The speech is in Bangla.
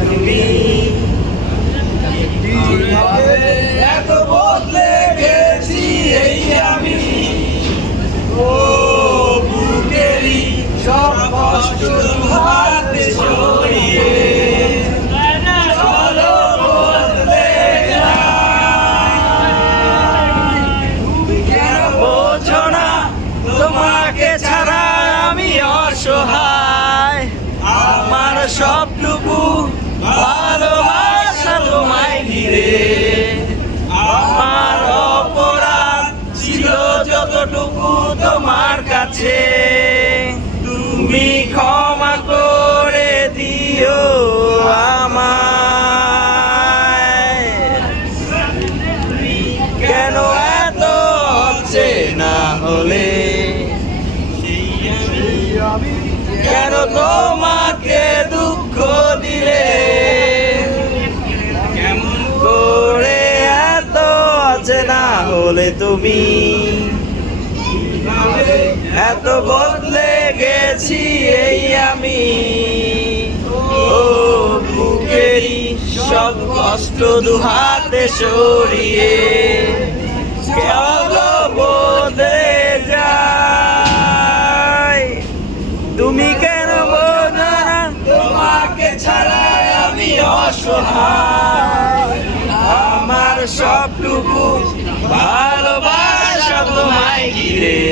তুমি এত গেছি এই আমি ও বুকেরি সব কষ্ট হাতে কাছে তুমি ক্ষমা করে দিও আমায়। কেন এত না হলে? কেন তোমাকে দুঃখ দিলে? কেমন করে এত আছে না হলে তুমি? এত বদলে গেছি এই আমি। ও বুকেরই সব কষ্ট দুহাতে সরিয়ে তুমি তোমাকে ছাড়া আমি আমার সবটুকু ভালোবাসা তোমায় ঘিরে।